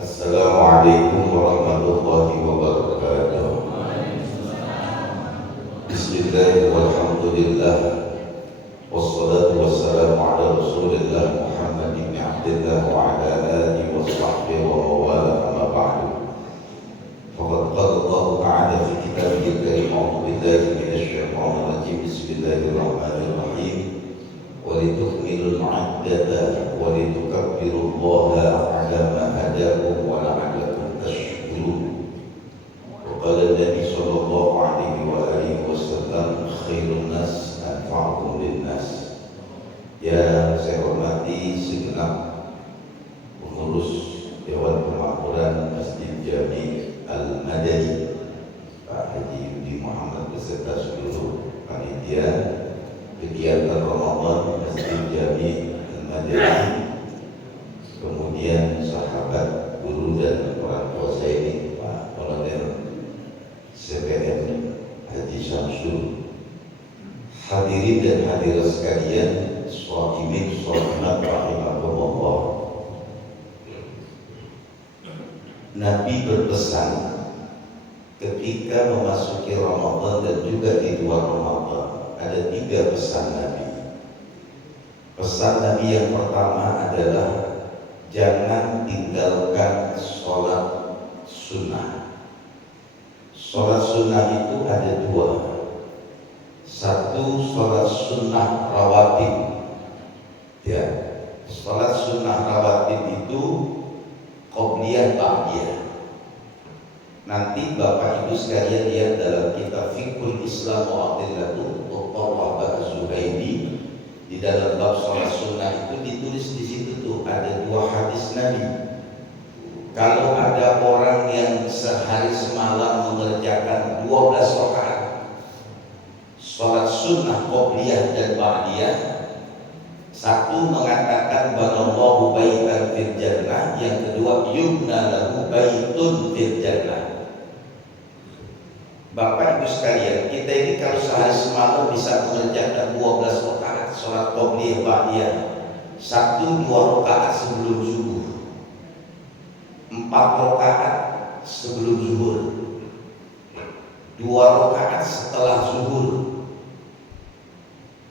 Assalamualaikum warahmatullahi wabarakatuh. Bismillahirrahmanirrahim. Walhamdulillah. Wassalatu wassalamu ala Rasulillah Muhammad bin Abdillah wa ala alihi wa sahbihi wa mawala amma ba'du. Faqad qala Allah ta'ala fi kitabihil karim a'udzu billahi minasy syaithanir rajim. Bismillahirrahmanirrahim. Wa litukmilul 'iddata wa litukabbirullaha 'ala ma hadakum wa la'allakum tashkurun. Wa qala Nabi sallallahu alaihi wa alihi wasallam khairun nas anfa'uhum linnas. Yang saya hormati segenap pengurus Dewan Pemakmuran Masjid Jami Al-Madani, Pak Haji Yudi Muhammad beserta seluruh panitia kegiatan Ramadan Masjid Jami Al-Madani, kemudian sahabat, guru dan orang tua saya ini Pak Kolonel CPN Haji Syamsul, hadirin dan hadirat sekalian, shaimin shaimat rahimakumullah. Nabi berpesan ketika memasuki Ramadan dan juga di luar Ramadan, ada 3 pesan Nabi. Pesan Nabi yang pertama adalah jangan tinggalkan sholat sunnah. Sholat sunnah itu ada 2. Satu, sholat sunnah rawatib. Ya, sholat sunnah rawatib itu qobliyah ba'diyah. Nanti Bapak Ibu sekalian lihat dalam kitab Fiqhul Islam wa Aqidatuh Dr. Wahbah Az-Zuhaili, di dalam bab sholat sunnah itu ditulis di situ tuh ada 2 hadis Nabi. Kalau ada orang yang sehari semalam mengerjakan 12 rakaat sholat sunnah qobliyah dan ba'diyah, satu mengatakan banallahu baitan fil jannah, yang kedua yubna lahu baitun fil jannah. Bapak Ibu sekalian, kita ini kalau sehari semalam bisa mengerjakan 12 rakaat sholat qobliyah ba'diyah, 1-2 rakaat sebelum zuhur, 4 rakaat sebelum zuhur, 2 rakaat setelah zuhur,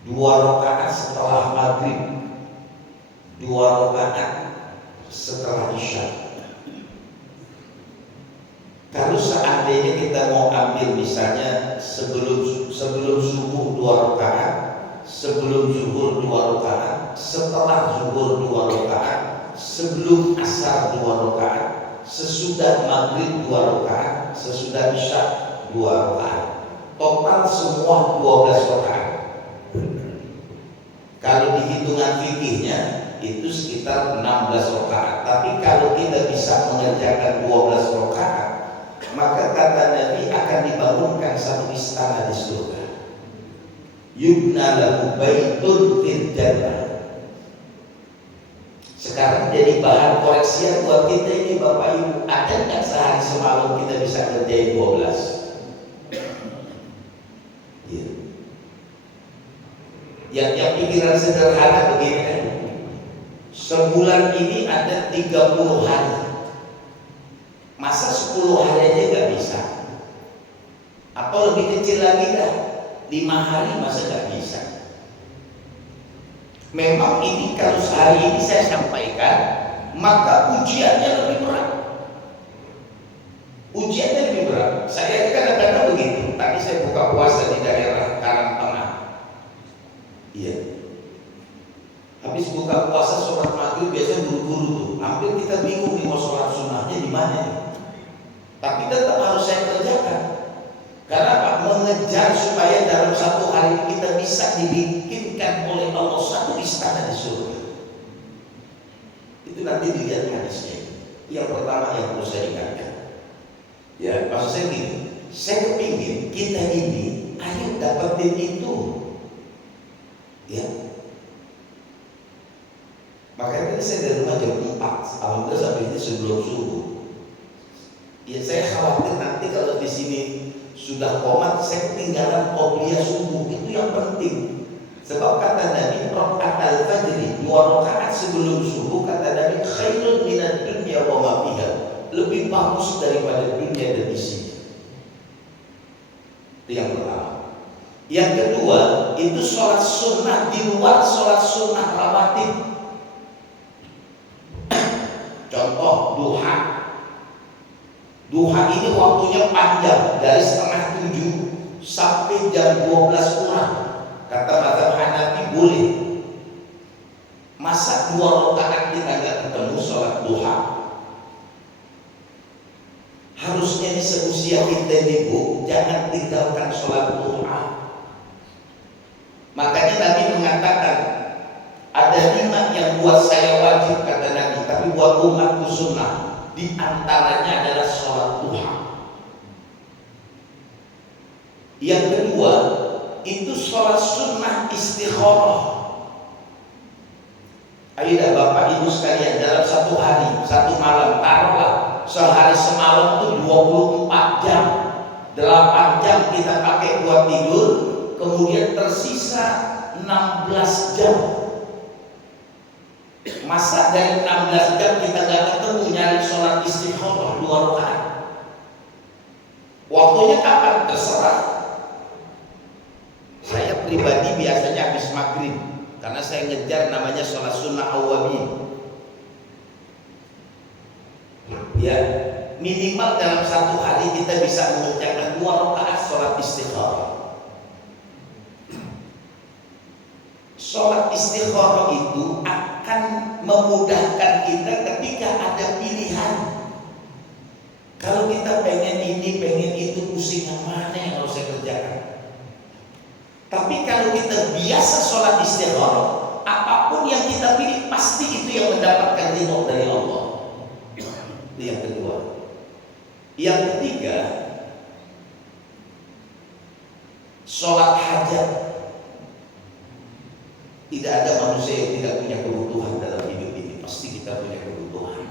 2 rakaat setelah maghrib, 2 rakaat setelah isya. Kalau seandainya kita mau ambil misalnya sebelum subuh 2 rakaat, sebelum zuhur 2 rakaat, setelah zuhur 2 rakaat, sebelum asar 2 rakaat, sesudah maghrib 2 rakaat, sesudah isya 2 rakaat, total semua 12 rakaat. Kalau di hitungan fikihnya itu sekitar 16 rakaat. Tapi kalau kita bisa mengerjakan 12 rakaat, maka kata Nabi akan dibangunkan satu istana di surga. Yubna lahu baitun fil jannah. Sekarang jadi bahan koreksian buat kita ini Bapak Ibu. Ada nggak sehari semalam kita bisa kerjain 12? Ya. Yang pikiran sederhana begini kan, sebulan ini ada 30 hari, masa 10 hari aja nggak bisa? Atau lebih kecil lagi dah, 5 hari masa nggak bisa? Memang ini kalau sehari ini saya sampaikan, maka ujiannya lebih berat. Ujiannya lebih berat. Saya kadang-kadang begitu. Tadi saya buka puasa di daerah Karangtengah. Iya. Habis buka puasa sholat maghrib biasanya buru-buru tuh. Hampir kita bingung nih mau sholat sunnahnya di mana nih. Tapi tetap harus saya kerjakan. Karena Pak, mengejar supaya dalam 1 hari kita bisa dibikinkan oleh Allah satu istana di surga. Itu nanti dilihat hadisnya. Yang pertama yang perlu saya ingatkan. Ya, maksud saya gini, saya kepingin kita ini ayo dapetin itu. Ya. Makanya tadi saya dari rumah jam 4, alhamdulillah sampai ini sebelum subuh. Ya saya khawatir nanti kalau di sini sudah qomat, saya ketinggalan qobliyah subuh. Itu yang penting. Sebab kata Nabi, rakaat al-fajri 2 rakaat sebelum subuh, kata Nabi khairun minad dunya wa ma fiha. bagus daripada dunia dan isinya. Itu yang pertama. Yang kedua, itu sholat sunnah di luar sholat sunnah rawatib. Contoh duha. Duha ini waktunya panjang, dari setengah 7 sampai jam 12 kurang. Kata mazhab Hanafi boleh. Masa 2 rakaat kita nggak ketemu sholat duha? Harusnya di seusia kita ini, Bu, jangan tinggalkan sholat duha. Makanya Nabi mengatakan ada 5 yang buat saya wajib, kata Nabi, tapi buat umatku sunnah. Di antaranya adalah sholat duha. Yang kedua, itu sholat sunnah istikharah. Ayo Bapak Ibu sekalian, dalam satu hari, satu malam, taruhlah sehari semalam itu 24 jam, 8 jam kita pakai buat tidur, kemudian tersisa 16 jam. Masa dari 16 jam kita gak ketemu nyari sholat istikharah 2 rakaat? Waktunya kapan? Terserah. Saya pribadi biasanya habis maghrib, karena saya ngejar namanya sholat sunnah awwabin. Ya, minimal dalam satu hari kita bisa mengerjakan 2 rakaat sholat istikharah. Sholat istikharah itu akan memudahkan kita ketika ada pilihan. Kalau kita pengen ini, pengen itu, pusing yang mana yang harus saya kerjakan. Tapi kalau kita biasa sholat istikharah, apapun yang kita pilih pasti itu yang mendapatkan ridho dari Allah. Itu yang kedua. Yang ketiga, sholat hajat. Tidak ada manusia yang tidak punya kebutuhan dalam hidup ini. Pasti kita punya kebutuhan.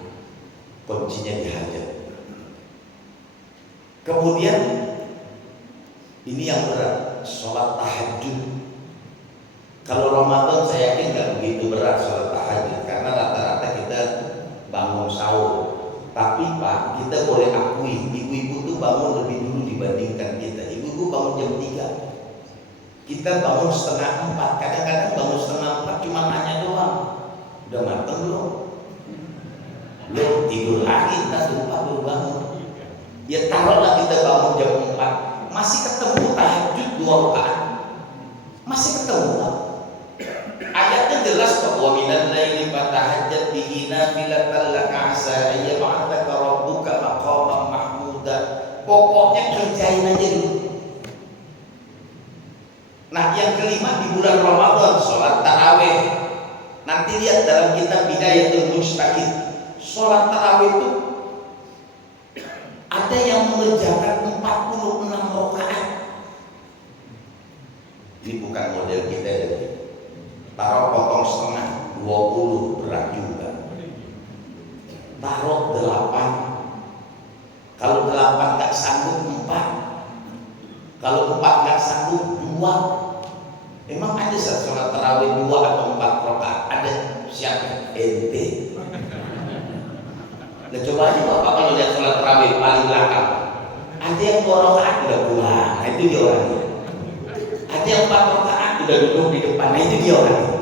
Kuncinya di hajat. Kemudian ini yang berat, sholat tahajud. Kalau Ramadan saya yakin nggak begitu berat sholat tahajud, karena rata-rata kita bangun sahur. Tapi Pak, kita boleh akui, ibu-ibu tuh bangun lebih dulu dibandingkan kita. Ibu-ibu bangun jam 3. Kita bangun setengah 4, kadang-kadang bangun setengah 4 cuma nanya doang. Udah mateng belum? Belum, tidur lagi, kita lupa baru bangun. Ya taruhlah kita bangun jam 4, masih ketemu tahajud 2 rakaat. Masih ketemu Pak. Ayatnya jelas kok, wa minal laili fatahajjat bihi nafilatan laka asa ayyab'atsaka rabbuka maqaman mahmuda. Pokoknya kerjain aja dulu. Nah, yang kelima di bulan Ramadan sholat tarawih. Nanti lihat dalam kitab Bidayatul Mujtahid, sholat tarawih itu ada yang mengerjakan 46 rakaat. Ini bukan model kita jadi. Taruh potong setengah 20, berat juga. Taruh 8. Kalau 8 nggak sanggup 4. Kalau 4 nggak sanggup 2. Emang ada sholat tarawih 2 atau 4 rakaat? Ada. Siapa? Ente. Nah, coba aja Bapak kalau lihat sholat tarawih paling belakang, ada yang 2 rakaat udah pulang, nah itu dia orangnya. Ada yang 4 rakaat udah duduk di depan, nah itu dia orangnya.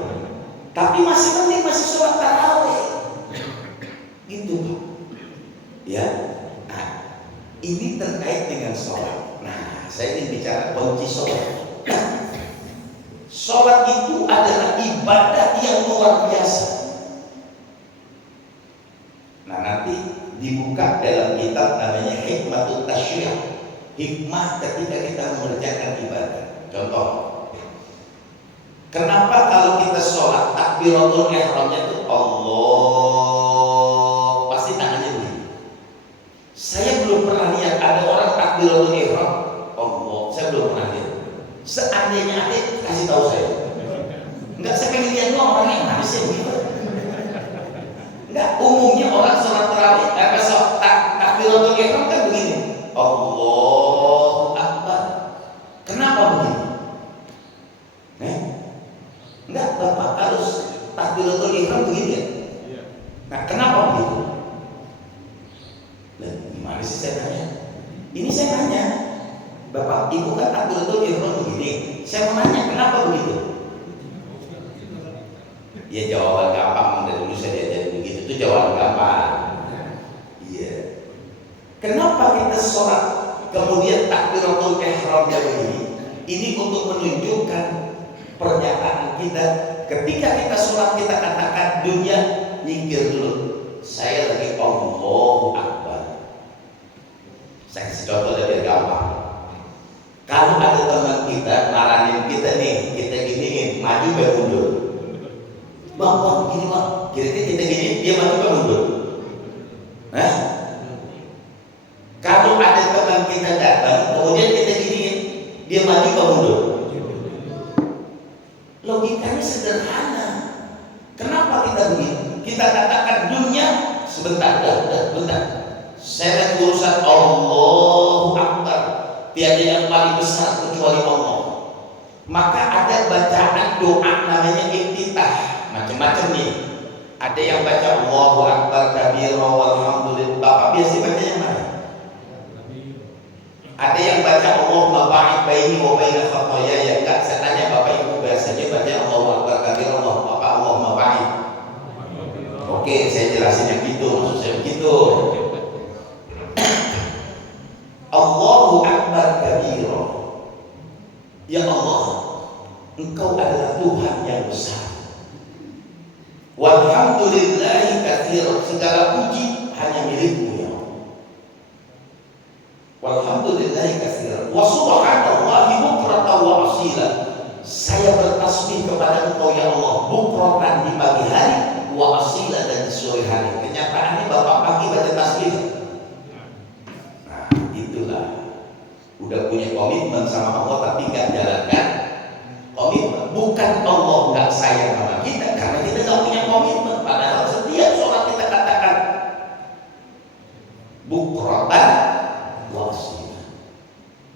Tapi masih penting, masih sholat tarawih. Gitu Pak. Ya. Nah, ini terkait dengan sholat. Nah, saya ingin bicara kunci sholat. Sholat itu adalah ibadah yang luar biasa. Nah, nanti dibuka dalam kitab namanya Hikmatut Tasyri'. Hikmah ketika kita mengerjakan ibadah. Contoh, kenapa kalau kita sholat takbiratul ihramnya itu Allah, pasti tangannya begini. Saya belum pernah lihat ada orang takbiratul ihram Allah, saya belum pernah lihat. Seandainya ada, kasih tahu saya. Enggak, saya pengen lihat doang orang yang habisnya begitu. Enggak, umumnya orang sholat tarawih, takbiratul ihram kan begini. Allahu Akbar. Kenapa begini? Enggak, Bapak harus takbiratul ihram begini ya? Gimana sih saya nanya? Ini saya nanya, Bapak Ibu kan takbiratul ihram begini. Saya mau nanya kenapa begitu? Ya jawaban gampang, dari dulu saya diajarin begitu, itu jawaban gampang. Iya. Kenapa kita sholat kemudian takbiratul ihramnya begini? Ini untuk menunjukkan pernyataan kita ketika kita sholat, kita katakan dunia nyingkir dulu. Saya lagi Allahu Akbar. Saya kasih contoh dari gampang. Kalau ada teman kita marahin kita nih, kita giniin, maju ke mundur. Bang, gini bang, kira-kira kita gini, dia maju ke mundur. Hah? Kalau ada teman kita datang, kemudian kita giniin, dia maju ke mundur. Logikanya sederhana. Kenapa kita begini? Kita katakan dunia sebentar, bentar. Saya lagi urusan Allahu Akbar. Tiada yang paling besar kecuali Allah. Maka ada bacaan doa namanya iftitah, macam-macam nih. Ada yang baca Allahu Akbar kabira walhamdulillah. Bapak biasa baca yang mana? Ada yang baca Allahumma ba'id baini wa baina khataaya. Enggak, saya tanya Bapak Ibu biasanya baca Allahu Akbar kabira Allahumma ba'id. Oke, saya jelasin yang gitu, maksud saya begitu. Allahu Akbar kabira. Ya Allah, Engkau adalah Tuhan yang besar. Walhamdulillahi katsira. Segala puji hanya milik-Mu ya Allah. Walhamdulillahi katsira. Wa subhanallahi bukratan wa asila. Saya bertasbih kepada Engkau ya Allah, bukratan di pagi hari, wa asila dan di sore hari. Kenyataannya Bapak pagi baca tasbih. Nah, itulah. Udah punya komitmen sama Allah tapi nggak jalankan komitmen. Bukan Allah nggak sayang sama kita, karena kita nggak punya komitmen. Padahal setiap sholat kita katakan bukratan wa asila.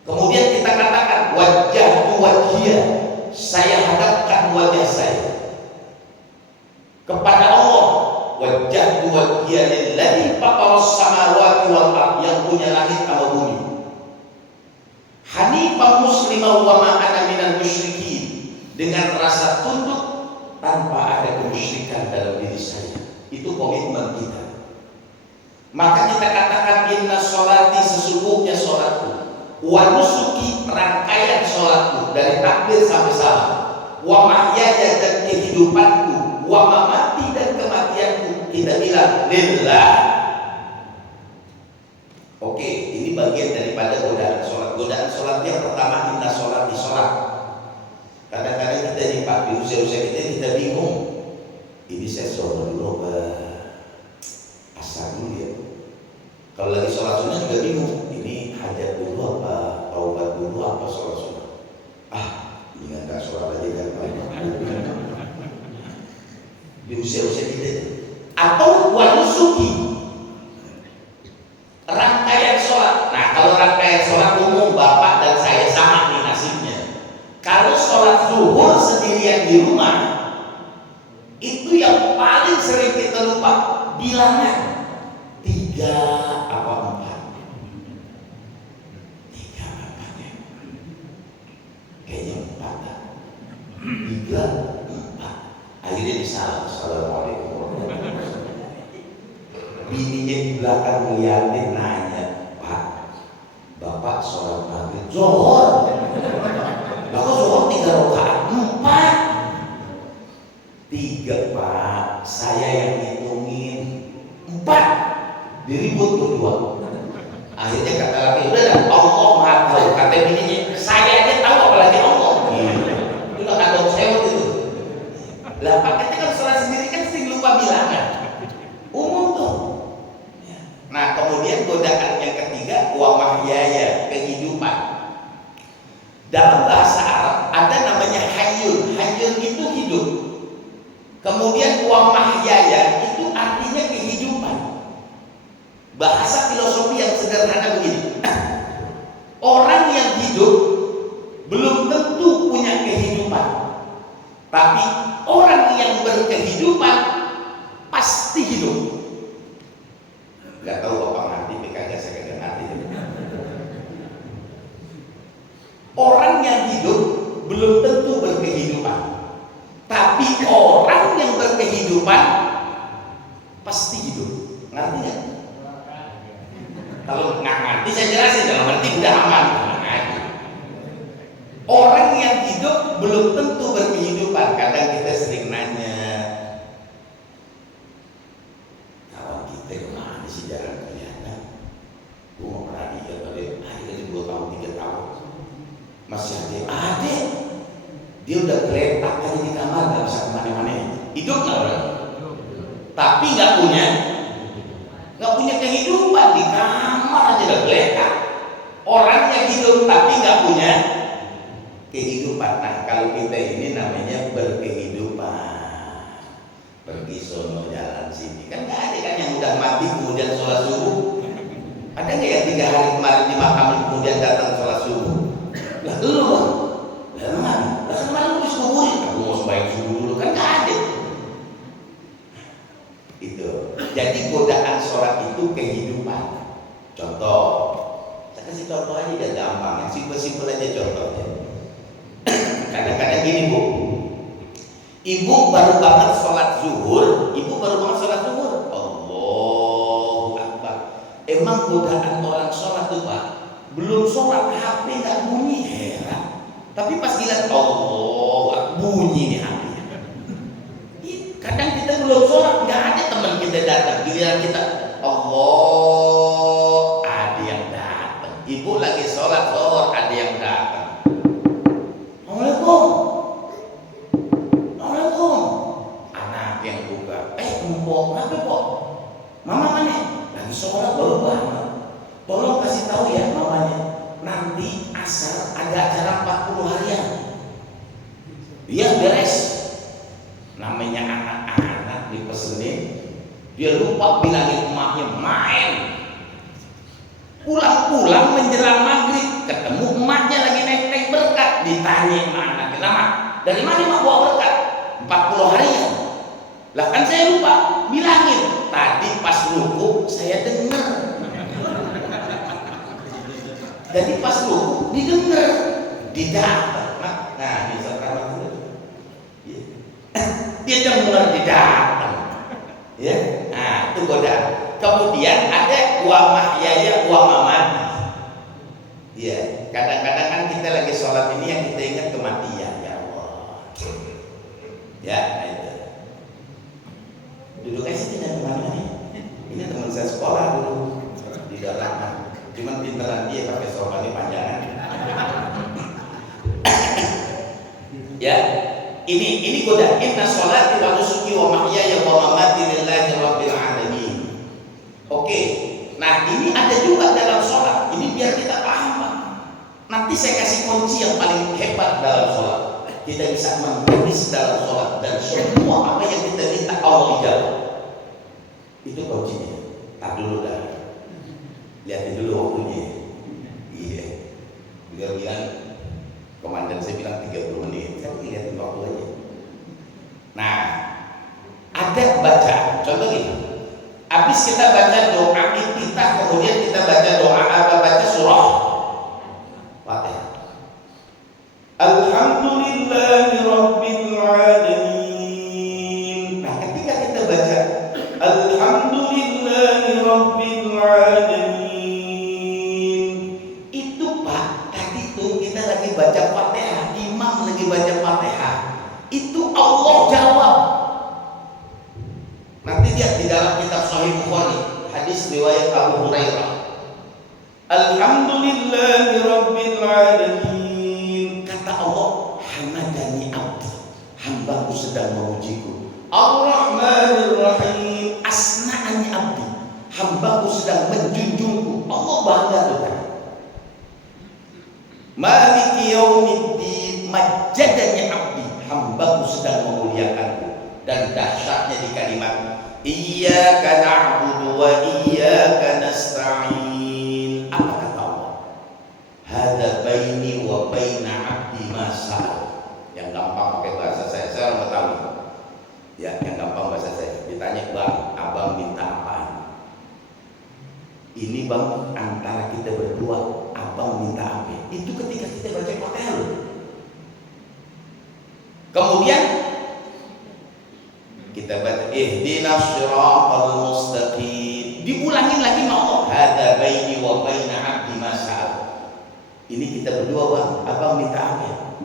Kemudian kita katakan wajhatu wajhiyah, saya hadapkan wajah saya kepada Allah. Wajhatu wajhiyah lillazi fataras samawati wal ardh, yang punya langit sama bumi. Hanifan muslimah wa ma ana minal musyrikin, dengan rasa tunduk tanpa ada kemusyrikan dalam diri saya. Itu komitmen kita. Maka kita katakan inna sholati, sesungguhnya sholatku, wa nusuki, rangkaian sholatku dari takbir sampai salam, wa mahyaya, dan kehidupanku, wa mamati, dan kematianku, kita bilang lillah. Oke, ini bagian daripada godaan sholat. Godaan sholat yang pertama, inna sholat di sholat. Kadang-kadang kita di usia-usia kita bingung. Ini saya sholat dulu apa asar dulu ya. Kalau lagi sholat sunnah juga bingung. Ini hajat dulu apa taubat dulu apa sholat sunnah. Ini nggak sholat aja kan. Di usia-usia kita. Atau wanusuki, rangkaian sholat. Nah, kalau rangkaian sholat umum Bapak dan saya sama nih nasibnya. Kalau sholat zuhur sendirian di rumah, itu yang paling sering kita lupa bilangan 3 apa 4. 3 apa 4 ya? Kayaknya 4 lah. 3 4. Akhirnya disalam. Assalamualaikum warahmatullahi wabarakatuh. Bininya di belakang ngeliatin, nanya, Pak, Bapak sholat maghrib zuhur, Bapak zuhur 3 rakaat 4. 3 Pak, saya yang ngitungin 4. Diribut berdua. Akhirnya kata laki, udah dah, Allah maha tahu. Kata bininya, saya aja tahu apalagi Allah. Itu nggak tahu saya waktu itu. Lah paketnya kalau sholat sendiri kan sering lupa bilangan. Umum tuh. Nah, kemudian godaan yang ketiga, wa mahyaya, kehidupan. Dalam bahasa Arab ada namanya hayyun. Hayyun itu hidup. Kemudian wa mahyaya itu artinya kehidupan. Bahasa filosofi yang sederhana begini. Orang yang hidup belum tentu punya kehidupan. Tapi orang yang berkehidupan pasti hidup. Gak tahu Bapak ngerti, kagak saya orang yang hidup belum tentu berkehidupan. Tapi orang yang berkehidupan pasti hidup. Ngerti nggak? Kalau nggak ngerti saya jelasin, dalam arti udah aman. Orang yang hidup belum tentu berkehidupan. Kadang kita sering nanya, kawan kita kemana sih, jarang kelihatan. Gue mau pernah lihat ada 2 tahun 3 tahun masih ada. Dia udah geletak aja di kamar, nggak bisa kemana-mana. Hidup nggak orang? Tapi nggak punya kehidupan, di kamar aja udah geletak. Orang yang hidup tapi nggak punya kehidupan. Nah, kalau kita ini namanya berkehidupan. Pergi sono jalan sini, kan nggak ada kan yang udah mati kemudian sholat subuh. Ada nggak yang 3 hari kemarin di makam kemudian datang sholat subuh? Lah lu lah kemarin lu disubuhin, aku mau sembahyang subuh dulu, kan nggak ada. Itu. Jadi godaan sholat itu kehidupan. Contoh, saya kasih contoh aja biar gampang, yang simpel-simpel aja contohnya. Kadang-kadang gini Bu, ibu baru banget sholat zuhur, Allahu Akbar. Emang godaan orang sholat tuh Pak, belum sholat HP nggak bunyi, heran. Tapi pas dilihat Allah bunyi nih HP. Kadang kita belum sholat, nggak ada teman kita datang, giliran kita Allah, ada yang datang. Ibu lagi sholat zuhur, ada yang datang. Assalamualaikum. Anak yang buka. Mbok, kenapa Mbok? Mama mana? Lagi sholat baru banget. Tolong kasih tahu ya mamanya. Nanti asar ada acara 40 harian. Iya beres. Namanya anak-anak dipesenin, dia lupa bilangin emaknya main. Pulang-pulang menjelang maghrib, ketemu emaknya lagi naik berkat, ditanya sama anaknya, "Lama, dari mana mak bawa berkat?" 40 harian. Lah kan saya lupa bilangin, tadi pas ruku saya dengar. Jadi pas ruku didengar, didapat. Nah, di sekarang dia dengar didapat. Ya, nah itu godaan. Kemudian ada wa mahyaya wa mamati. Ya, kadang-kadang kan kita lagi sholat ini yang kita ingat kematian, ya Allah. Ya, itu. Duduk aja sih jangan kemana-mana. Ini teman saya sekolah dulu di dalam. Cuman pinteran dia pakai sorbannya panjangan. Ya, ini godaan. Inna sholati wa nusuki wa mahyaya wa mamati lillahi rabbil alamin. Oke, nah ini ada juga dalam sholat. Ini biar kita paham Pak. Nanti saya kasih kunci yang paling hebat dalam sholat. Kita bisa menulis dalam sholat dan semua apa yang kita minta Allah ijabah. Itu kuncinya. Tar dulu dah. Lihatin dulu waktunya. Iya. Dia bilang, komandan saya bilang 30 menit. Kan lihatin waktu aja. Nah, ada baca. Contoh gini. Habis kita baca doa iftitah, kemudian kita baca doa apa? Baca surah Fatihah. Alhamdulillahi rabbil alamin. Nah, ketika kita baca Alhamdulillahi rabbil alamin, itu Pak, tadi tuh kita lagi baca Fatihah, imam lagi baca Fatihah. Itu Allah jawab. Nanti lihat di dalam kitab Sahih Bukhari, hadis riwayat Abu Hurairah. Alhamdulillahi rabbil alamin. Kata Allah, hamadani abdi, hambaku sedang memujiku. Ar-Rahmanir Rahim, asna'ani abdi, hambaku sedang menjunjungku. Allah bangga dengan. Maliki yaumiddin, majjadani abdi, hambaku sedang memuliakanku. Dan dahsyatnya di kalimat Iyyaka na'budu wa iyyaka nasta'in. Apa kata Allah? Hadza baini wa baina 'abdi ma sa'al. Yang gampang pakai bahasa saya orang Betawi. Ya, yang gampang bahasa saya. Ditanya, "Bang, abang minta apa?" Ini Bang, antara kita berdua, abang abang minta apa? Itu ketika kita baca Fatihah. Kemudian kita baca ihdinas siratal mustaqim. Diulangin lagi mau hada baini wa baina 'abdi ma sa'al. Ini kita berdua bang, abang minta apa?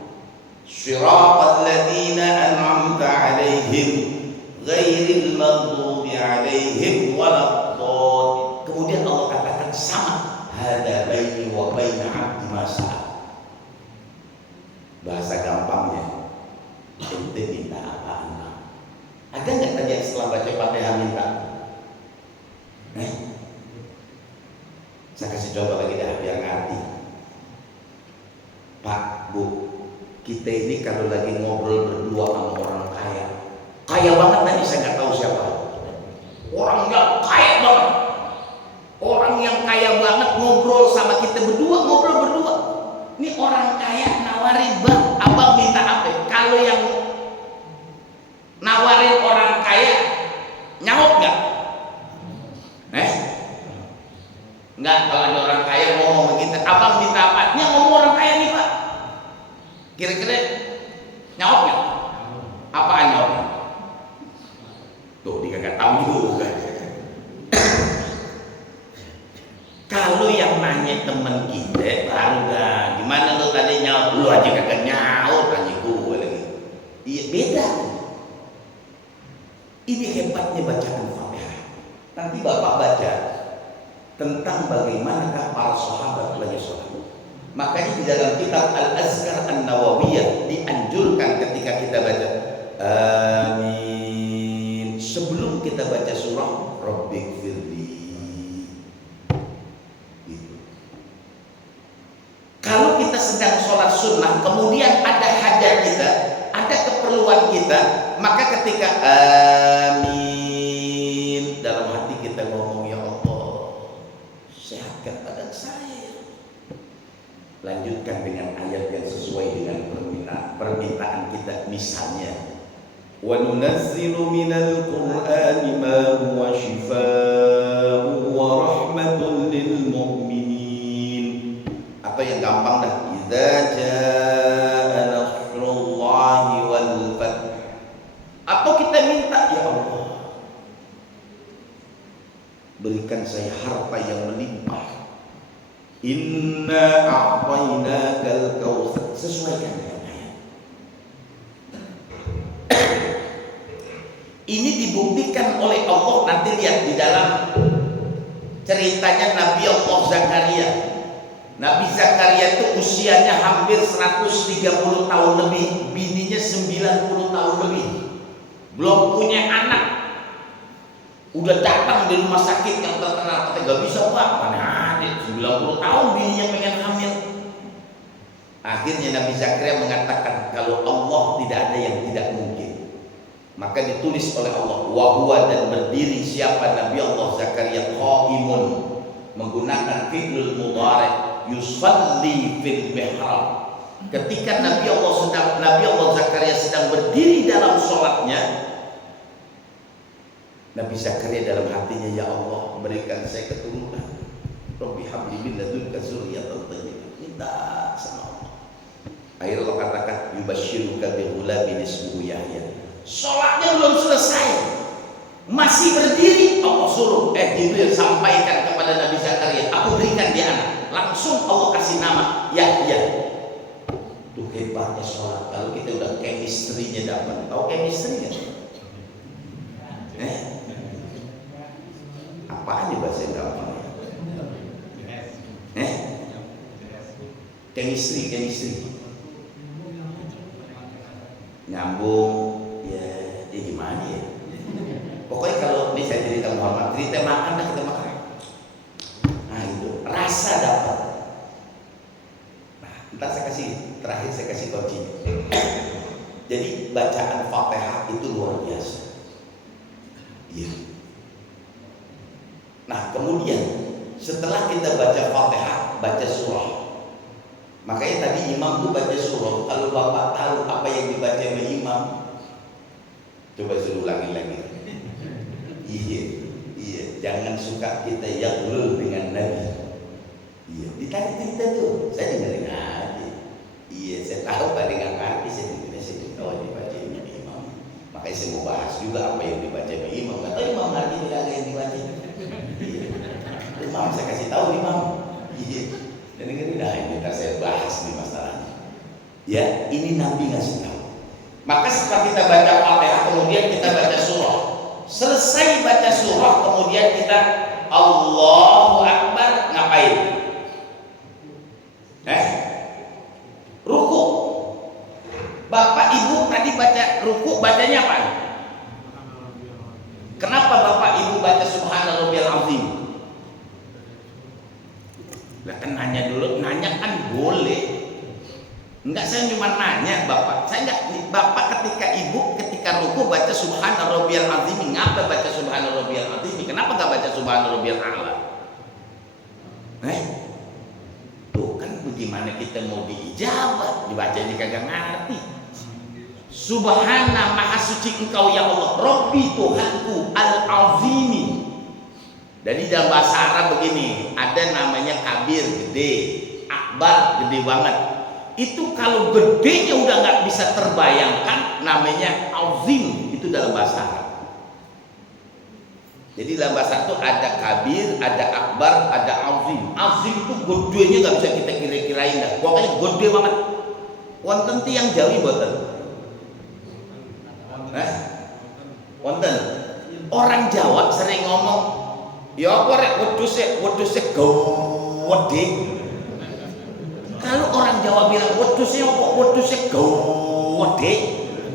Siratal ladzina an'amta 'alaihim ghairil maghdubi 'alaihim waladdallin. Kemudian Allah katakan sama, hada baini wa baina 'abdi ma sa'al. Bahasa gampangnya, ente minta apa? Ada nggak tanya setelah baca Fatihah minta? Saya kasih contoh lagi dah biar ngerti. Pak, Bu, kita ini kalau lagi ngobrol berdua sama orang kaya, kaya banget tadi saya nggak tahu siapa. Orang yang kaya banget, orang yang kaya banget ngobrol sama kita berdua, ngobrol berdua. Ini orang kaya nawarin, bang, abang minta apa? Kalau yang nawarin orang kaya nyaut nggak? Nggak. Kalau ada orang kaya ngomong begitu, abang minta apa? Ini ngomong orang kaya nih pak. Kira-kira nyaut nggak? Apaan nyaut? Tuh dia nggak tahu juga. Kalau yang nanya temen kita baru dah, gimana lu tadi nyaut? Lu aja kagak nyaut, tanya gue lagi. Iya beda. Ini hebatnya bacaan Fatihah. Nanti Bapak baca tentang bagaimanakah para sahabat belajar sholat. Makanya di dalam kitab Al-Azkar An-Nawawiyah dianjurkan ketika kita baca amin sebelum kita baca surah Rabbighfirli. Gitu. Kalau kita sedang sholat sunnah, kemudian ada hajat kita, ada keperluan kita, maka ketika amin dalam hati kita ngomong, ya Allah sehatkan badan saya. Lanjutkan dengan ayat yang sesuai dengan permintaan kita, misalnya wa nunazzilu minal qur'ani ma huwa shifaa'un wa rahmatun lil mu'minin. Atau yang gampang dah, idza jaa nasrullahi wal fath. Atau kita minta, ya Allah berikan saya harta yang melimpah. Inna a'tainakal kautsar. Sesuaikan dengan ayat. Ini dibuktikan oleh Allah. Nanti lihat di dalam ceritanya Nabi Allah Zakaria. Nabi Zakaria itu usianya hampir 130 tahun lebih, bininya 90 tahun lebih, belum punya anak. Udah datang di rumah sakit yang terkenal, kata gak bisa pak, mana ada 90 tahun bininya pengen hamil. Akhirnya Nabi Zakaria mengatakan kalau Allah tidak ada yang tidak mungkin. Maka ditulis oleh Allah wahwa, dan berdiri siapa Nabi Allah Zakaria qaimun, menggunakan fi'lul mudhari' yusalli fil mihrab. Ketika Nabi Allah Zakaria sedang berdiri dalam sholatnya, Nabi Zakaria dalam hatinya, ya Allah berikan saya keturunan. Rabbi habli min ladunka dzurriyyatan thayyibah. Minta sama Allah. Akhirnya Allah katakan yubashshiruka bi ghulamin ismuhu Yahya. Salatnya belum selesai, masih berdiri, Allah suruh Jibril sampaikan kepada Nabi Zakaria, aku berikan dia anak. Langsung Allah kasih nama Yahya. Tuh hebatnya sholat. Kalau kita udah chemistry-nya dapat. Tahu chemistry kan? Apa aja bahasa gampang? Chemistry. Nyambung. Ya gimana ya? Pokoknya kalau bisa cerita Muhammad, cerita makan lah, kita makan. Nah itu rasa dapat. Nah, ntar terakhir saya kasih kunci. Jadi bacaan Fatihah itu luar biasa. Iya. Nah kemudian setelah kita baca Fatihah, baca surah. Makanya tadi imam tuh baca surah. Kalau bapak tahu apa yang dibaca oleh imam, coba suruh ulangi lagi. Iya. Jangan suka kita yaghlul dengan Nabi. Iya. Ditarik kita tuh, saya dengerin aja. Iya, saya tahu pada nggak ngerti, saya dengerin, oh dibaca imam. Makanya saya mau bahas juga apa yang dibaca imam. Nggak tahu imam ngerti tidak ada yang dibaca. Iya, imam saya kasih tahu imam. Iya, dan dengerin, nah ini ntar saya bahas nih masalahnya. Ya, ini Nabi ngasih tahu. Maka setelah kita baca Fatihah, kemudian kita baca surah. Selesai baca surah, kemudian kita Allahu Akbar, ngapain? Ruku. Bapak Ibu tadi baca ruku, bacanya apa? Kenapa Bapak Ibu baca Subhana Rabbiyal Azim? Lah kan nanya dulu, nanya kan boleh. Enggak, saya cuma nanya Bapak. Saya enggak, Bapak ketika Ibu ketika ruku baca Subhana Rabbiyal Azim, ngapa baca Subhana Rabbiyal Azim? Kenapa enggak baca Subhana Rabbiyal A'la? Tuh kan bagaimana kita mau diijabah, dibacanya kagak ngerti. Subhana, maha suci Engkau ya Allah, Rabbi Tuhanku al-azimi. Jadi dalam bahasa Arab begini, ada namanya kabir, gede, akbar, gede banget. Itu kalau gedenya udah nggak bisa terbayangkan, namanya azim. Itu dalam bahasa Arab. Jadi dalam bahasa itu ada kabir, ada akbar, ada azim. Azim itu gedenya nggak bisa kita kira-kirain dah. Pokoknya gede banget. Wonten tiang Jawi boten. Wonten. Orang Jawa sering ngomong, ya apa rek wedhuse gede. Kalau orang Jawa bilang wedhuse gede,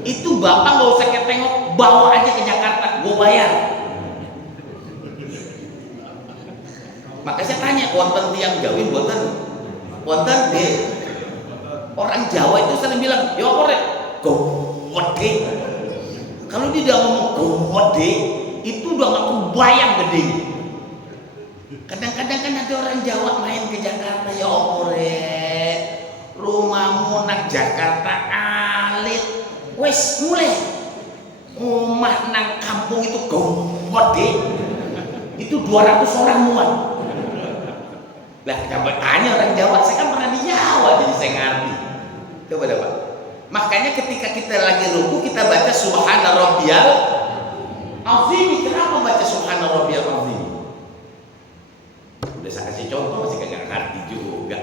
itu Bapak nggak usah ketengok, bawa aja ke Jakarta, gue bayar. Maka saya tanya, wonten tiang Jawi boten? Wonten deh. Orang Jawa itu sering bilang, ya apa rek gede. Kalau dia ngomong gede, itu udah nggak kebayang gede. Kadang-kadang kan ada orang Jawa main ke Jakarta, ya apa rek, rumahmu nang Jakarta alit, wes mulai rumah nang kampung itu gede, itu 200 orang muat. Lah coba tanya orang Jawa, saya kan pernah di Jawa jadi saya ngerti. Coba dapat. Makanya ketika kita lagi ruku kita baca Subhana Rabbiyal Azim. Kenapa baca Subhana Rabbiyal Azim? Udah saya kasih contoh masih kagak ngerti juga.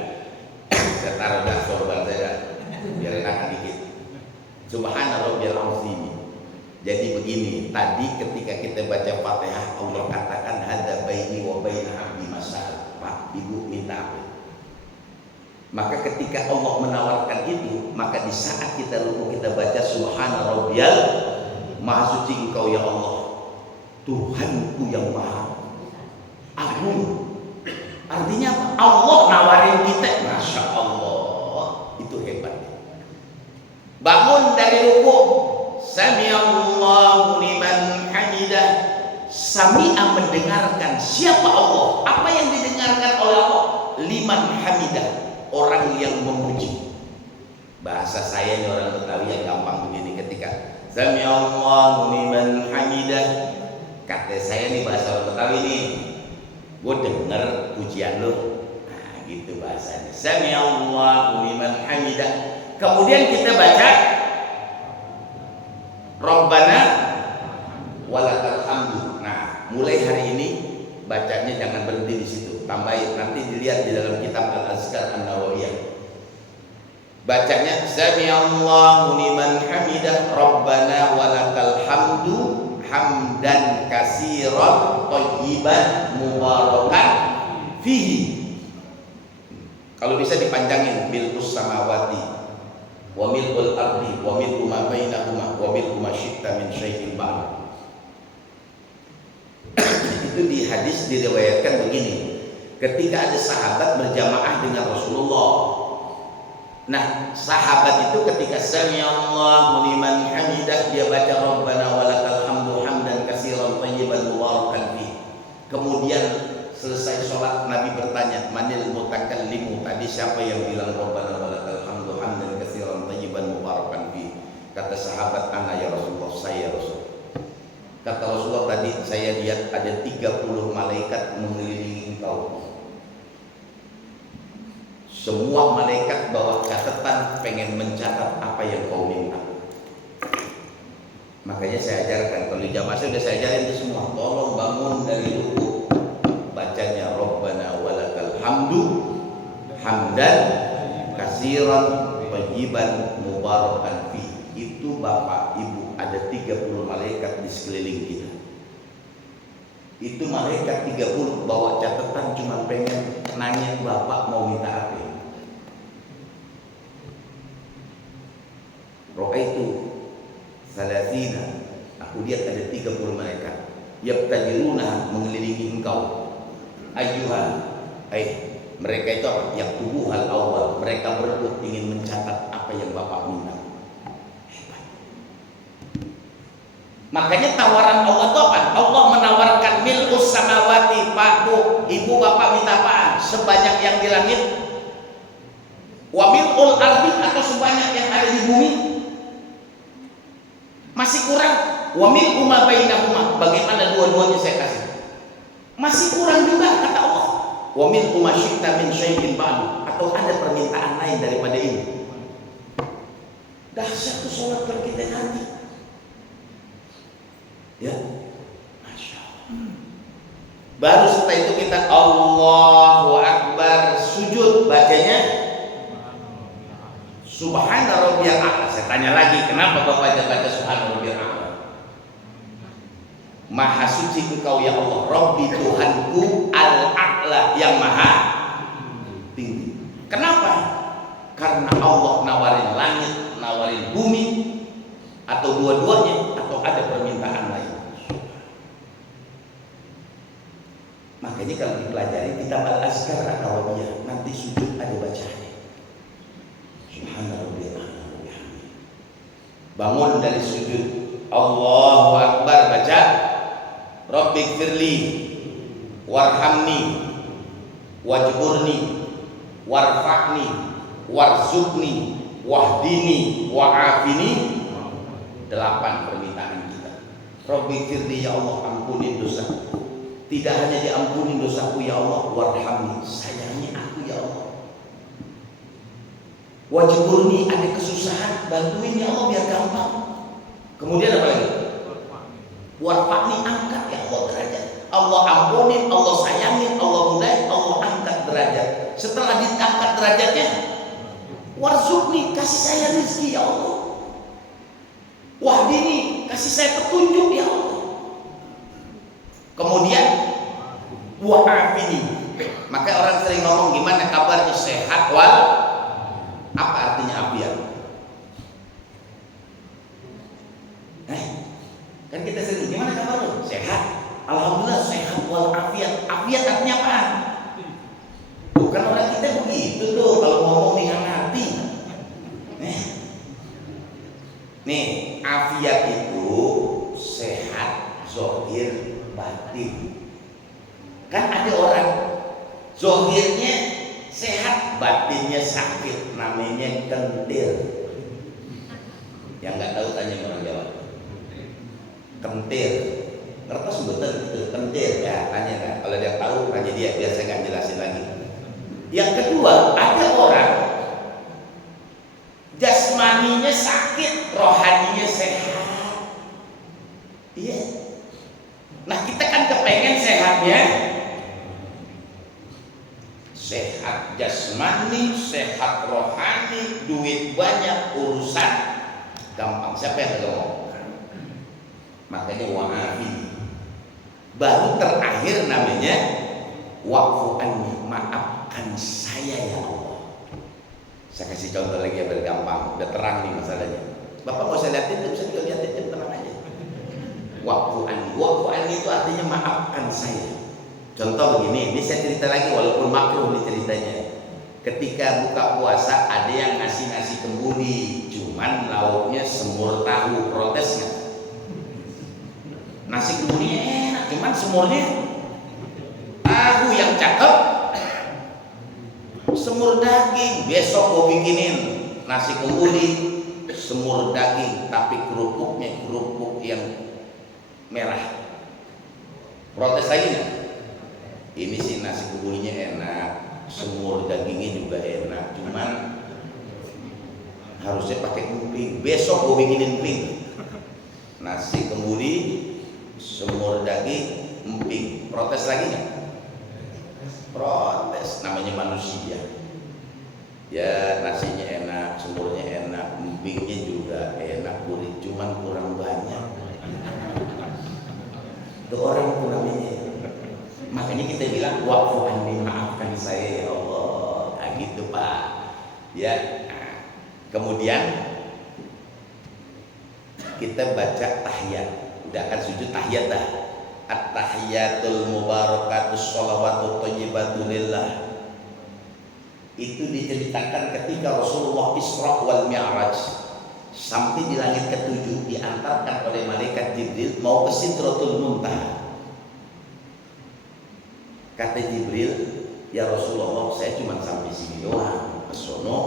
Saya taruh dah sorban saya, biar enakan dikit. Subhana Rabbiyal Azim. Jadi begini, tadi ketika kita baca Fatihah, Allah katakan hada baini wa baina abdi masal. Pak, Ibu minta apa? Maka ketika Allah menawarkan itu, maka di saat kita ruku kita baca Subhana Rabbiyal, maha suci Engkau ya Allah, Tuhanku yang maha agung. Artinya apa? Allah nawarin kita, Masya Allah, itu hebat. Bangun dari ruku, Sami'allahu liman hamidah. Sami'a mendengarkan siapa Allah, apa yang didengarkan oleh Allah, liman hamidah, orang yang memuji. Bahasa saya ini orang Betawi yang gampang begini, ketika Sami'allahu liman hamidah, kata saya nih bahasa orang Betawi nih, gue denger pujian lo, nah gitu bahasanya. Sami'allahu liman hamidah. Kemudian kita baca Rabbana walakal hamdu. Nah, mulai hari ini bacanya jangan berhenti di situ, tambahin, nanti dilihat di dalam kitab Al-Azkar An-Nawawiyah. Bacanya Sami'allahu liman hamidah Rabbana walakal hamdu hamdan katsiran thayyiban mubarakan fihi. Kalau bisa dipanjangin, milkus samawati wa milkul ardi wa milku ma bainahuma wa milku ma syi'ta min syai'in ba'd. Itu di hadis diriwayatkan begini, ketika ada sahabat berjamaah dengan Rasulullah. Nah, sahabat itu ketika Sami'allahu liman hamidah, dia baca Rabbana walakal hamdu hamdan katsiran thayyiban mubarakan fi. Kemudian selesai sholat, Nabi bertanya, manil mutakallimu, tadi siapa yang bilang Rabbana walakal hamdu hamdan katsiran thayyiban mubarakan fi? Kata sahabat, ana ya Rasulullah, saya Rasul. Kata Rasulullah, tadi saya lihat ada 30 malaikat mengelilingi engkau. Semua malaikat bawa catatan pengen mencatat apa yang kau minta. Makanya saya ajarkan, kalau di jamaah saya sudah saya ajarin itu semua. Tolong bangun dari ruku, bacanya Rabbana walakal hamdu hamdan kasiran thayyiban mubarakan fi. Itu Bapak Ibu ada 30 malaikat di sekeliling kita. Itu malaikat 30 bawa catatan cuma pengen nanya Bapak mau minta apa. Roh itu salasina, aku lihat ada 30 malaikat yabtajiruna mengelilingi engkau. Ayuhan, mereka itu apa? Yang tubuh hal awal, mereka berebut ingin mencatat apa yang Bapak minta. Makanya tawaran Allah itu apa? Allah menawarkan milkus samawati, Pak Bu, Ibu Bapak minta apa? Sebanyak yang di langit, wa milkul ardi, atau sebanyak yang ada di bumi. Masih kurang, wa milku ma bainahuma, bagaimana dua-duanya saya kasih? Masih kurang juga kata Allah. Wa milku ma syi'ta min syai'in ba'du, atau ada permintaan lain daripada ini. Dahsyat tuh sholat kalau kita nanti. Ya, Masya Allah. Baru setelah itu kita Allahu Akbar sujud, bacanya Subhana rabbiyal a'la. Saya tanya lagi, kenapa Bapak baca Subhana rabbiyal a'la? Maha suci Engkau ya Allah, Rabbi Tuhanku al-a'la, yang maha tinggi. Kenapa? Karena Allah nawarin langit, nawarin bumi, atau dua-duanya, atau ada permintaan lain. Makanya kalau dipelajari kitab Al-Azkar An-Nawawiyah, nanti sujud ada bacaannya. Subhanallah, bangun dari sujud Allahu Akbar, baca Rabbighfirli warhamni wajburni warfa'ni warzuqni wahdini wa'afini. 8 permintaan kita. Rabbighfirli, ya Allah ampuni dosaku. Tidak hanya diampuni dosaku ya Allah, warhamni, sayangi aku ya Allah. Wajburni, ada kesusahan, bantuin ya Allah biar gampang. Kemudian apa lagi? Warfa'ni, angkat ya Allah derajat. Allah ampunin, Allah sayangin, Allah mudahin, Allah angkat derajat. Setelah diangkat derajatnya, warzuqni, kasih saya rezeki ya Allah. Wahdini, kasih saya petunjuk ya Allah. Kemudian wa'afini. Maka orang sering ngomong gimana kabarnya sehat wal, apa artinya afiat? Kan kita sering gimana kabar lu? Sehat. Alhamdulillah sehat wal afiat. Afiat artinya apa? Bukan orang kita begitu tuh kalau ngomong dengan hati. Nih, afiat itu sehat zahir batin. Kan ada orang zahirnya sehat, batinnya sakit, namanya kentir. Yang nggak tahu tanya orang Jawa. Kentir, ngerti sebutan itu kentir ya, tanya kan. Kalau dia tahu tanya dia, biar saya nggak jelasin lagi. Yang kedua, ada orang jasmaninya sakit, rohaninya sehat. Iya. Nah kita kan kepengen sehatnya sehat jasmani, sehat rohani, duit banyak, urusan gampang. Siapa yang ngomong? Makanya wa'afi. Baru terakhir namanya wa'fu anni, maafkan saya ya Allah. Saya kasih contoh lagi yang bergampang, udah terang nih masalahnya. Bapak mau saya liatin, bisa juga liatin, tenang aja. Wa'fu anni itu artinya maafkan saya. Contoh begini, ini saya cerita lagi walaupun makruh nih ceritanya. Ketika buka puasa ada yang ngasih nasi kembuli, cuman lauknya semur tahu, protes nggak? Nasi kembulinya enak, cuman semurnya tahu yang cakep, semur daging. Besok gue bikinin nasi kembuli semur daging, tapi kerupuknya kerupuk yang merah. Protes lagi nggak? Ini sih nasi kembulinya enak, semur dagingnya juga enak, cuman harusnya pakai emping. Besok gue bikinin emping, nasi kembuli, semur daging, emping. Protes lagi nggak? Protes, namanya manusia. Ya nasinya enak, semurnya enak, empingnya juga enak, gurih, cuman kurang banyak. Itu orang kurang ini. Makanya kita bilang wa'fu anni, maafkan saya ya Allah. Nah, gitu Pak. Ya. Nah, kemudian kita baca tahiyat. Udah kan sujud tahiyat dah. At-tahiyatul mubarakatus sholawatut thayyibatu lillah. Itu diceritakan ketika Rasulullah Isra wal Mi'raj sampai di langit ketujuh, diantarkan oleh malaikat Jibril mau ke Sidratul Muntaha. Kata Jibril, ya Rasulullah, saya cuma sampai sini doang. Kesono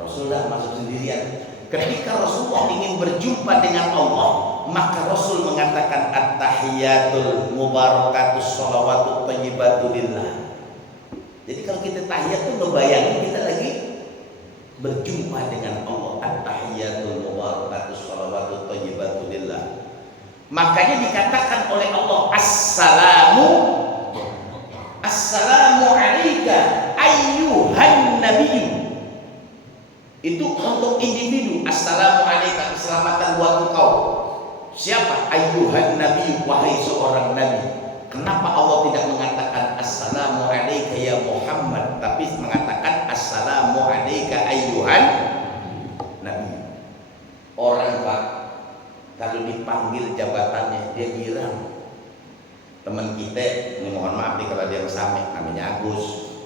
Rasulullah masuk sendirian. Ketika Rasulullah ingin berjumpa dengan Allah, maka Rasul mengatakan at-tahiyatul mubarakatus sholawatut thayyibatu lillah. Jadi kalau kita tahiyat tuh ngebayangin kita lagi berjumpa dengan Allah. At-tahiyatul mubarakatus sholawatut thayyibatu lillah. Makanya dikatakan oleh Allah, Assalamu alayka ayyuhan nabiyyu. Itu untuk individu. Assalamu alayka, keselamatan buat engkau. Siapa? Ayyuhan nabiyyu, wahai seorang nabi. Kenapa Allah tidak mengatakan assalamu alayka ya Muhammad, tapi mengatakan assalamu alayka ayyuhan nabi? Orang Pak, kalau dipanggil jabatannya dia girang. Teman kita, ini mohon maaf nih kalau dia sampai, namanya Agus,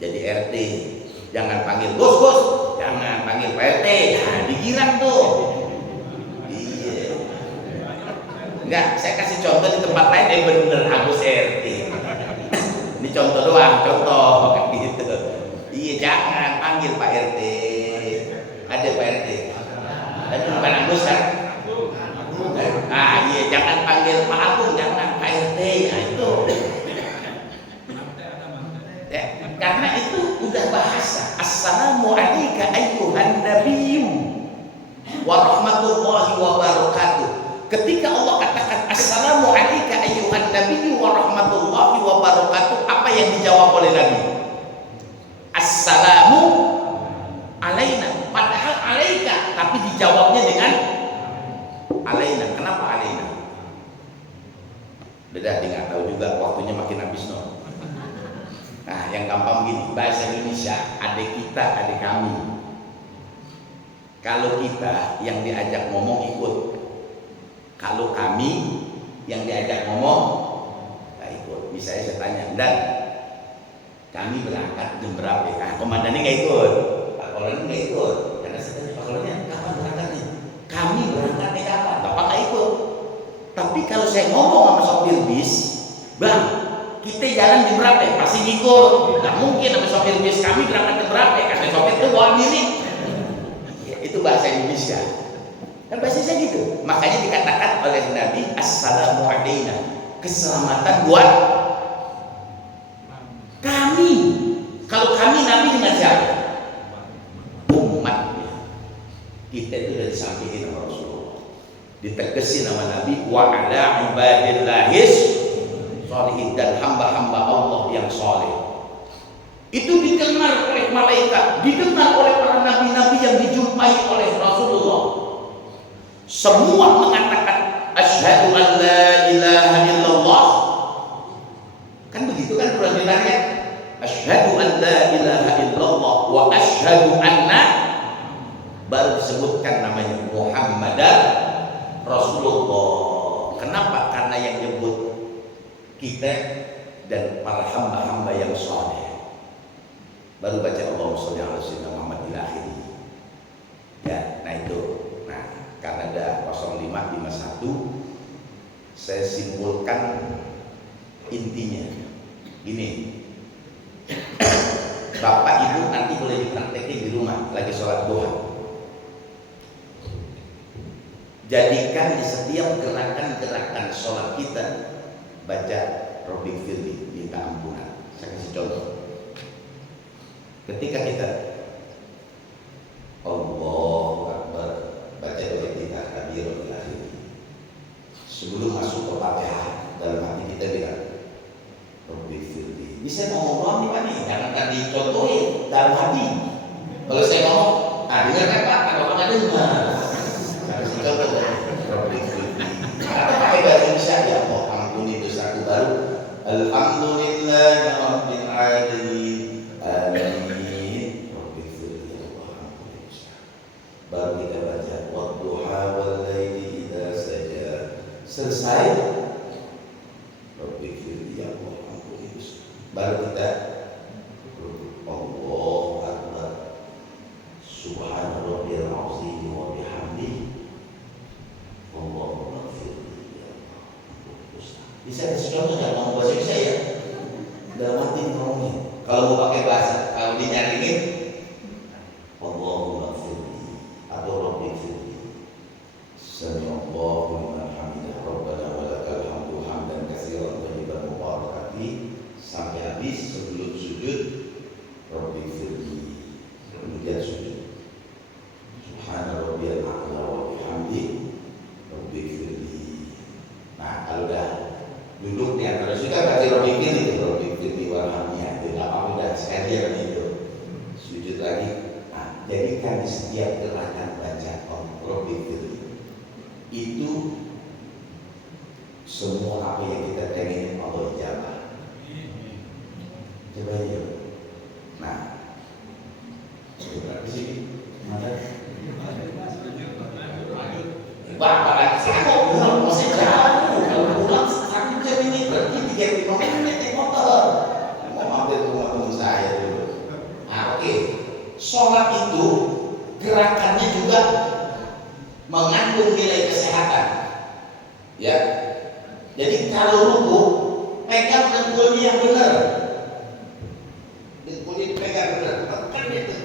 jadi RT, jangan panggil Gus, jangan panggil Pak RT, nah digirang tuh. Iya. Enggak, saya kasih contoh di tempat lain yang bener Agus RT. Ini contoh doang, contoh kan gitu. Iya, jangan panggil Pak RT. Ada Pak RT. Tapi bukan Agus kan? Ah iya, jangan panggil Pak Agung, jangan Pak RT. Nah itu ya, karena itu udah bahasa. Assalamu alayka ayyuhan nabiyyu wa rahmatullahi wa barakatuh. Ketika Allah katakan assalamu alayka ayyuhan nabiyyu wa rahmatullahi wa barakatuh, apa yang dijawab oleh Nabi? Assalamu alaina. Padahal alaika, tapi dijawabnya dengan alaina. Kenapa alaina? Udah dia nggak tahu juga, waktunya makin habis no. Nah, yang gampang begini, bahasa Indonesia, adik kita, adik kami. Kalau kita yang diajak ngomong ikut, kalau kami yang diajak ngomong nggak ikut. Misalnya saya tanya, dan kami berangkat jam berapa? Nah, komandannya nggak ikut, Pak Kolonel nggak ikut. Karena saya tanya Pak Kolonel, kapan berangkatnya? Kami berangkatnya kapan? Bapak nggak ikut. Tapi kalau saya ngomong sama sopir bis, Bang, kita jalan jam berapa? Pasti ngikut. Nggak mungkin sama sopir bis kami berangkat jam berapa? Karena sopir itu bawa diri. Ya, itu bahasa Indonesia. Kan bahasanya gitu. Makanya dikatakan oleh Nabi, assalamu alayna, keselamatan buat kami. Kalau kami, Nabi dengan siapa? Umatnya. Kita itu dari sampaikan sama Rasulullah, ditegesin sama Nabi, wa ala ibadillahis sholihin, dan hamba-hamba Allah yang soleh. Itu didengar oleh malaikat, didengar oleh para nabi-nabi yang dijumpai oleh Rasulullah. Semua mengatakan asyhadu an la ilaha illallah. Kan begitu kan perjanjiannya? Asyhadu an la ilaha illallah wa asyhadu anna, baru disebutkan namanya Muhammadar Rasulullah. Kenapa? Karena yang nyebut kita dan para hamba-hamba yang soleh. Baru baca Allahumma sholli ala sayyidina Muhammad ila akhiri. Ya, nah itu. Nah, karena ada 0551, saya simpulkan intinya. Gini, Bapak Ibu nanti boleh dipraktekin di rumah lagi sholat duha. Jadikan di setiap gerakan-gerakan sholat kita baca Rabbi firli, minta ampunan. Saya kasih contoh. Ketika kita Allahu Akbar, baca doa kita kabirul akhir. Sebelum masuk ke Fatihah, dalam hati kita bilang Rabbi firli. Bisa ngomong doang nih Pak nih, jangan tadi contohin dalam hati. Kalau saya ngomong, dengar kan Pak, kalau Pak nggak dengar. Harus contoh Rabbi firli. Atau pakai bahasa Indonesia ya, oh ampuni dosaku baru. Alhamdulillah Rabbil alamin. Amin. Rabbi firli Allah ampuni dosa. Baru kita baca wadduha wal laili idza saja. Selesai. Rabbi firli Allah ampuni dosa. Baru kita Allahu Akbar. Subhana rabbiyal azim wa bihamdihi. Allahumma firli ya Allah ampuni dosa. Bisa kasih contoh nggak ngomong bahasa Indonesia ya? Dalam hati ngomongnya. Kalau mau pakai bahasa, kalau dinyaringin Allahumma firli atau Rabbi firli. Sami'allahu liman hamidah Rabbana wa lakal hamdu hamdan katsiran thayyiban mubarakan fi. Sampai habis sebelum sujud Rabbi firli. Kemudian sujud Subhana rabbiyal a'la wa bihamdi Rabbi firli. Nah, kalau udah duduk di antara sudah berarti Rabbi firli warhamnya. Itu apa udah sekalian itu. Sujud lagi. Nah, jadikan di setiap gerakan baca Rabbi firli itu semua apa yang kita pengen Allah ijabah. Coba aja. Nah, coba di sini. Mana? Bapak saya mau pulang, masih jauh. Kalau pulang 1 jam ini berarti 35 menit naik motor. Mau mampir ke rumah teman saya dulu. Nah, oke. Sholat itu gerakannya juga mengandung nilai kesehatan. Ya. Jadi kalau ruku pegang dengkulnya yang benar. Dengkulnya dipegang benar. Tekan itu.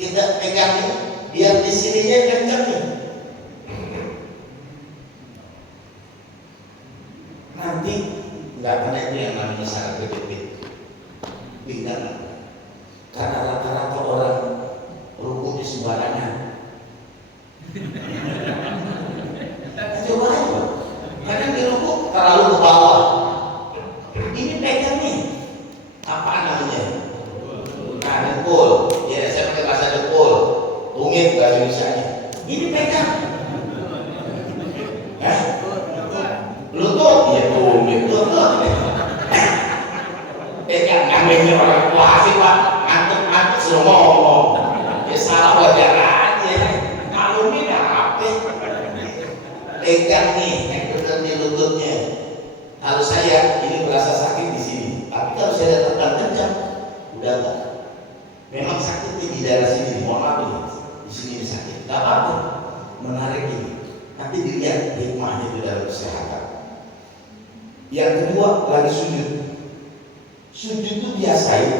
Kita pegang biar di sininya kencang nih. Nanti nggak kena itu yang namanya sangat kejepit. Pinggang. Karena rata-rata orang ruku di sembarangan. Coba aja. Kadang di ruku terlalu ke bawah. Ini pegang nih. Apa namanya? Nah, dengkul. Ya, saya pakai bahasa dengkul. Tumit bahasa Indonesia-nya. Ini pegang. Hah? Lutut? Ya, tumit. Lutut. Pegang. Namanya orang tua sih, Pak. Ngantuk-ngantuk suruh ngomong. Ya, salah wajar aja. Malumin apa? Pegang nih, yang benar di lututnya. Kalau saya, ini berasa sakit di sini. Tapi kalau saya tekan kencang, udah enggak. Memang sakitnya di daerah sini, mohon maaf ini, di sini sakit. Gak apa-apa, menarik ini. Nanti dilihat hikmahnya di dalam kesehatan. Yang kedua lagi sujud. Sujud itu biasa ya.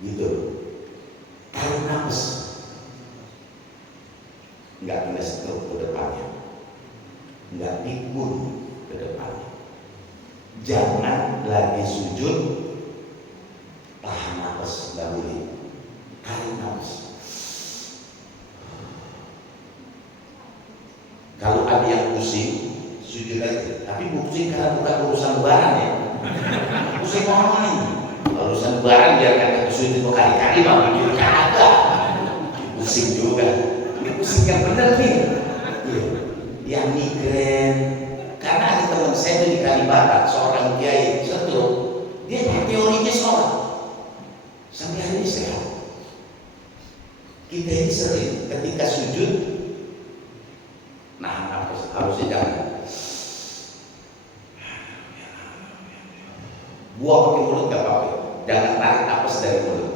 Gitu. Tarik nafas. Nggak kena stroke ke depannya. Nggak pikun ke depannya. Jangan lagi sujud tahan nafas, nggak boleh. Tarik nafas. Kalau ada yang pusing, sujud aja. Tapi pusing karena bukan urusan lebaran ya. Pusing orang lain. Kalau urusan lebaran biarkan sujud berkali-kali, malah kagak. Pusing juga. Ini pusing yang benar nih. Yang migrain. Karena ada teman saya itu di Kalibata, seorang kiai stroke, dia teorinya sholat sampai hari ini sehat. Kita ini sering ketika sujud, nah harusnya jangan buang pakai mulut, gak apa-apa. Jangan tarik nafas dari mulut.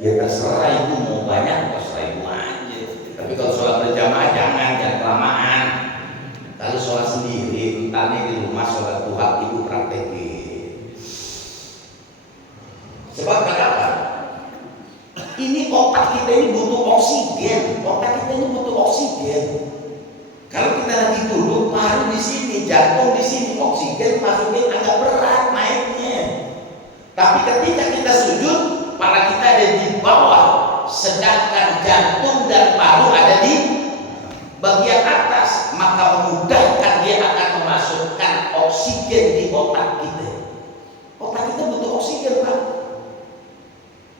Ya terserah ibu mau banyak, terserah ibu aja. Tapi kalau sholat berjamaah jangan kelamaan. Kalau sholat sendiri, entahnya di rumah sholat duha ibu praktekin. Sebab kenapa? ini otak kita ini butuh oksigen. Otak kita ini butuh oksigen. Kalau kita lagi duduk, paru di sini, jantung di sini, oksigen masukin agak berat naiknya. Tapi ketika kita sujud, kepala kita ada di bawah, sedangkan jantung dan paru ada di bagian atas, maka memudahkan dia akan memasukkan oksigen di otak kita. Otak kita butuh oksigen, Pak.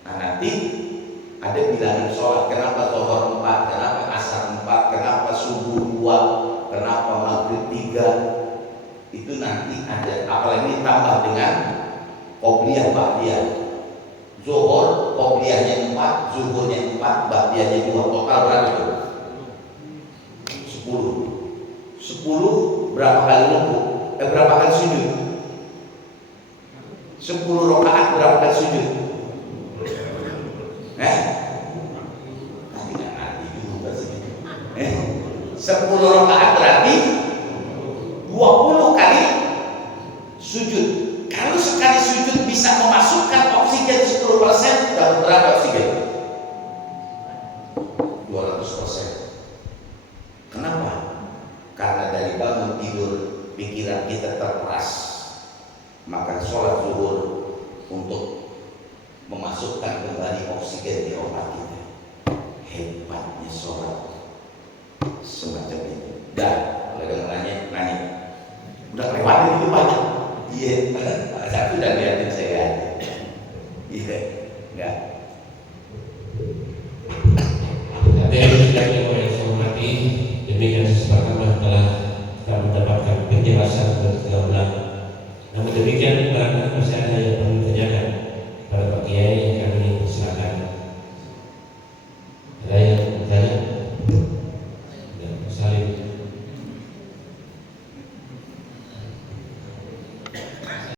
Nah, nanti ada bilangin sholat, kenapa zuhur 4, kenapa asar 4, kenapa subuh 2, kenapa maghrib 3. Itu nanti ada, apalagi ditambah dengan qobliyah ba'diyah. Zuhur qobliyahnya 4, zuhurnya 4, ba'diyahnya 2, total berapa? 10 berapa kali rukuk? Berapa kali sujud? 10 rakaat berapa kali sujud? Nanti nggak ngerti juga segitu. 10 rakaat berarti 20 kali sujud. Kalau sekali sujud bisa memasukkan oksigen 10%, dapat berapa oksigen? 200%. Kenapa? Karena dari bangun tidur pikiran kita terperas, maka sholat zuhur untuk memasukkan kembali oksigen di otak kita. Hebatnya sholat semacam itu. Dan kalau ada nanya, udah lewatin itu banyak. Iya, satu udah liatin saya. Iya, enggak. Demikian kesempatan telah kita mendapatkan penjelasan bergabung. Namun demikian